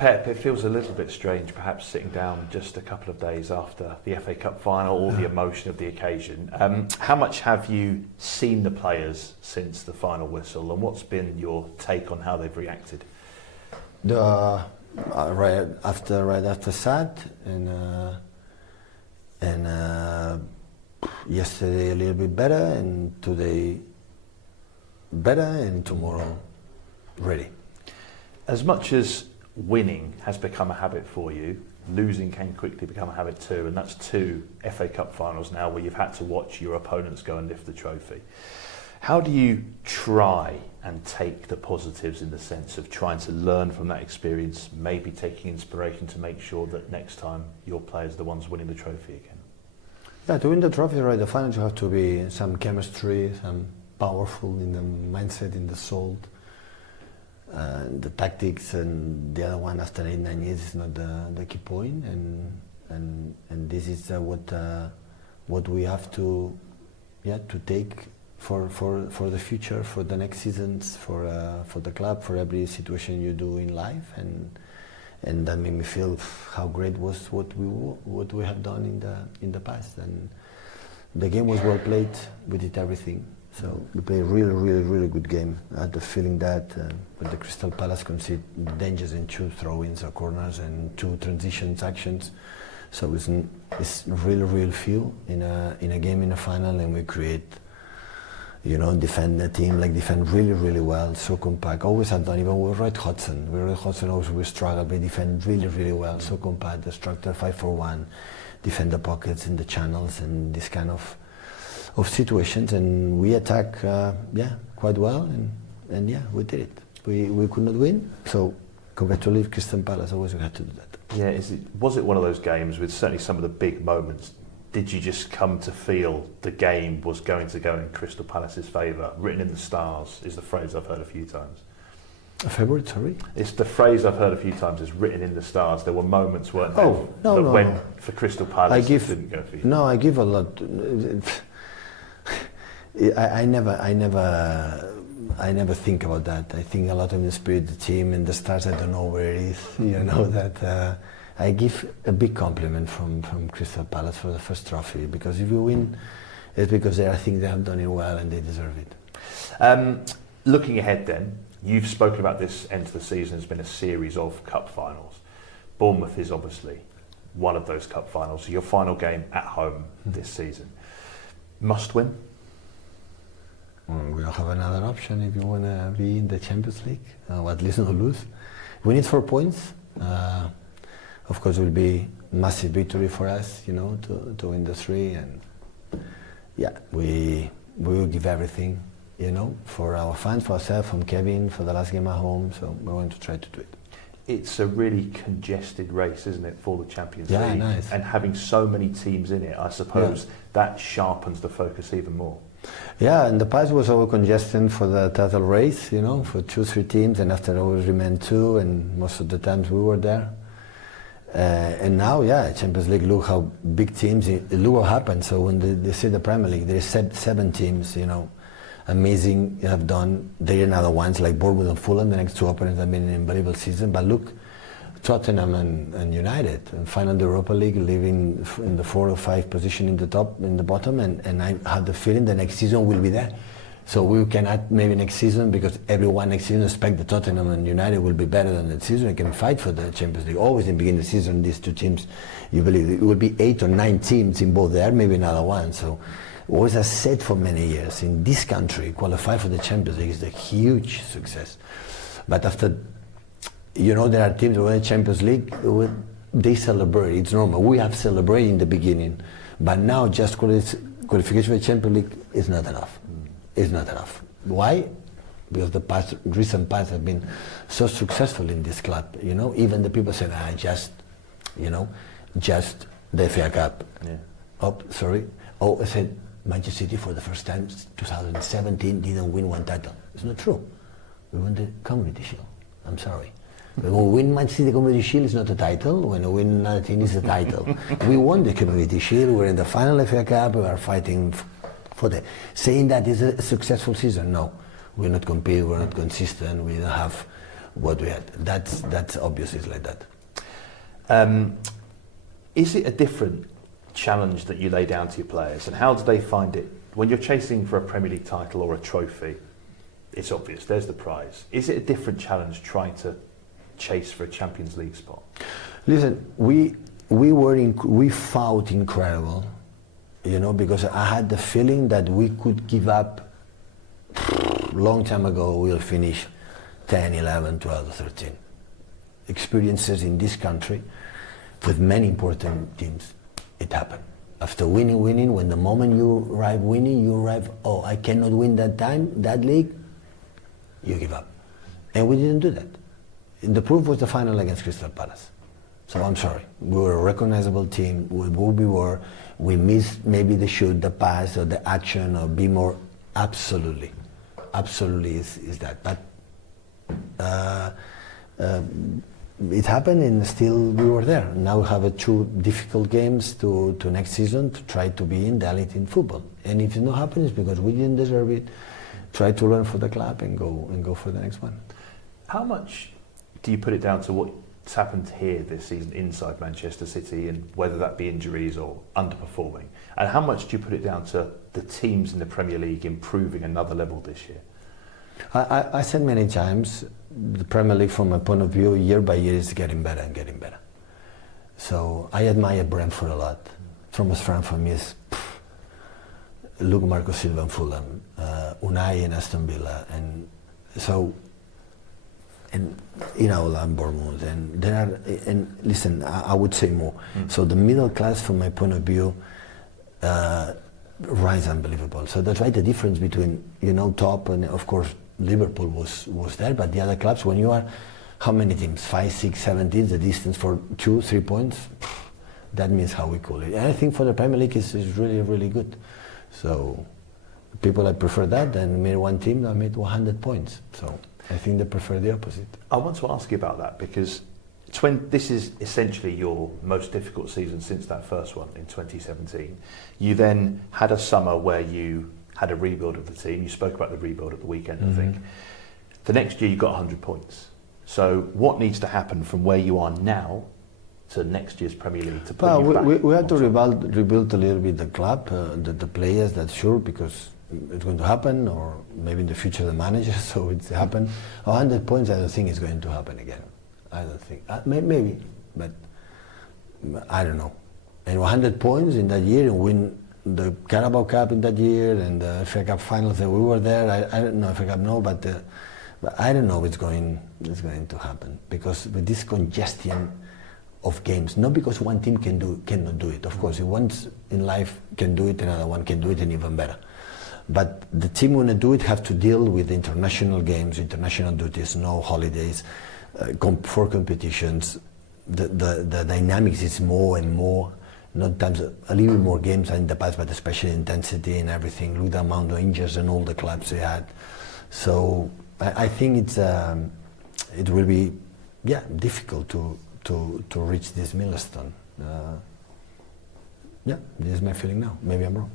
Pep, it feels a little bit strange perhaps sitting down just a couple of days after the FA Cup final, all the emotion of the occasion. How much have you seen the players since the final whistle, and what's been your take on how they've reacted? Right after sad, and yesterday a little bit better, and today better, and tomorrow ready. As much as winning has become a habit for you, losing can quickly become a habit too, and that's 2 FA Cup finals now where you've had to watch your opponents go and lift the trophy. How do you try and take the positives in the sense of trying to learn from that experience, maybe taking inspiration to make sure that next time your players are the ones winning the trophy again? Yeah, to win the trophy, right, the finals you have to be some chemistry, some powerful in the mindset, in the soul. The tactics and the other one after 8-9 years is not the key point, and this is what we have to take for the future, for the next seasons, for the club, for every situation you do in life, and that made me feel how great was what we have done in the past, and the game was well played. We did everything. So we played a really good game. I had the feeling that with the Crystal Palace concede dangers in 2 throw-ins or corners and 2 transitions actions. So it's real feel in a game in a final, and we create, defend the team, defend really well, so compact. Always have done, even with Red Hodgson. With Red Hodgson always we struggle, but defend really well, so compact. The structure 5-4-1, defend the pockets and the channels and this kind of situations, and we attack quite well, and we did it. We could not win, so congratulate Crystal Palace. Always we had to do that. Yeah, was it one of those games with certainly some of the big moments? Did you just come to feel the game was going to go in Crystal Palace's favour? Written in the stars is the phrase I've heard a few times. A favourite, sorry? It's the phrase I've heard a few times, is written in the stars. There were moments, weren't there, that went for Crystal Palace didn't go for you. No, I give a lot. I never think about that. I think a lot of the spirit, the team, and the stars. I don't know where it is. That I give a big compliment from Crystal Palace for the first trophy, because if you win, it's because I think they have done it well and they deserve it. Looking ahead, then, you've spoken about this end of the season. There's been a series of cup finals. Bournemouth is obviously one of those cup finals. Your final game at home this season. Must win. We don't have another option if you want to be in the Champions League, or at least not lose. We need 4 points. Of course, it will be massive victory for us, to win the 3. And we will give everything, for our fans, for ourselves, from Kevin, for the last game at home. So we're going to try to do it. It's a really congested race, isn't it, for the Champions League? Yeah, nice. And having so many teams in it, I suppose that sharpens the focus even more. Yeah, in the past was over congested for the title race, for 2-3 teams, and after always remained 2, and most of the times we were there. And now, Champions League, look how big teams, look what happened. So when they say the Premier League, there is 7 teams, amazing, have done. There are another ones like Bournemouth and Fulham, the next 2 opponents have been an unbelievable season. But look, Tottenham and United, and final the Europa League, living in the 4 or 5 position in the bottom, and I have the feeling the next season will be there. So we can add maybe next season, because everyone next season expect the Tottenham and United will be better than that season and can fight for the Champions League. Always in the beginning of the season, these 2 teams, you believe it will be 8 or 9 teams in both there, maybe another one. So always I said for many years, in this country, qualify for the Champions League is a huge success. But after, there are teams who win the Champions League, they celebrate, it's normal. We have celebrated in the beginning, but now just qualification for the Champions League is not enough. It's not enough. Why? Because the recent past have been so successful in this club, even the people say, just the FA Cup. Yeah. I said, Manchester City for the first time, 2017, didn't win 1 title. It's not true. We won the Community Shield. I'm sorry. When we win Manchester City Community Shield, it's not a title. When we win another team, it's a title. We won the Community Shield. We're in the final FA Cup. We are fighting for the. Saying that is a successful season. No, we're not competing. We're not consistent. We don't have what we had. That's obvious. It's like that. Is it a different challenge that you lay down to your players, and how do they find it when you're chasing for a Premier League title or a trophy? It's obvious, there's the prize. Is it a different challenge trying to chase for a Champions League spot? Listen, we fought incredible, because I had the feeling that we could give up long time ago. We'll finish 10, 11, 12, 13. Experiences in this country with many important teams. It happened. After winning, when the moment you arrive winning, oh, I cannot win that time, that league, you give up. And we didn't do that. The proof was the final against Crystal Palace. So I'm sorry. We were a recognizable team. We were. We missed maybe the shoot, the pass, or the action, or be more. Absolutely. Absolutely is that. But it happened, and still we were there. Now we have two difficult games to next season to try to be in the elite in football. And if it not happens, it's because we didn't deserve it. Try to learn for the club and go for the next one. How much do you put it down to what's happened here this season inside Manchester City, and whether that be injuries or underperforming? And how much do you put it down to the teams in the Premier League improving another level this year? I said many times, the Premier League from my point of view, year by year, is getting better and getting better. So I admire Brentford a lot. Thomas Frank for me is, look, Marco Silva and Fulham, Unai and Aston Villa, and Bournemouth, and there are, and listen, I would say more. So the middle class, from my point of view, rise unbelievable. So that's why the difference between top and of course Liverpool was there, but the other clubs, when you are how many teams, 5, 6, 7 teams, the distance for 2, 3 points, that means how we call it. And I think for the Premier League is really, really good. So people that prefer that, and made one team that made 100 points. So I think they prefer the opposite. I want to ask you about that, because this is essentially your most difficult season since that first one in 2017. You then had a summer where you had a rebuild of the team. You spoke about the rebuild at the weekend, I think. The next year you got 100 points. So what needs to happen from where you are now to next year's Premier League to put you back? We had to rebuild a little bit the club, the players, that's sure, because it's going to happen, or maybe in the future the manager, so it's happened. 100 points, I don't think it's going to happen again. I don't think. Maybe, but I don't know. And 100 points in that year, and win the Carabao Cup in that year, and the FA Cup finals that we were there. I don't know, FA Cup no, but I don't know if it's going to happen, because with this congestion of games, not because one team cannot do it. Of course, if one in life can do it, another one can do it, and even better. But the team when they do it have to deal with international games, international duties, no holidays, 4 competitions. The dynamics is more and more, not times a little more games than in the past, but especially intensity and everything. Look the amount of injuries and all the clubs they had. So I think it will be difficult to reach this milestone. This is my feeling now. Maybe I'm wrong.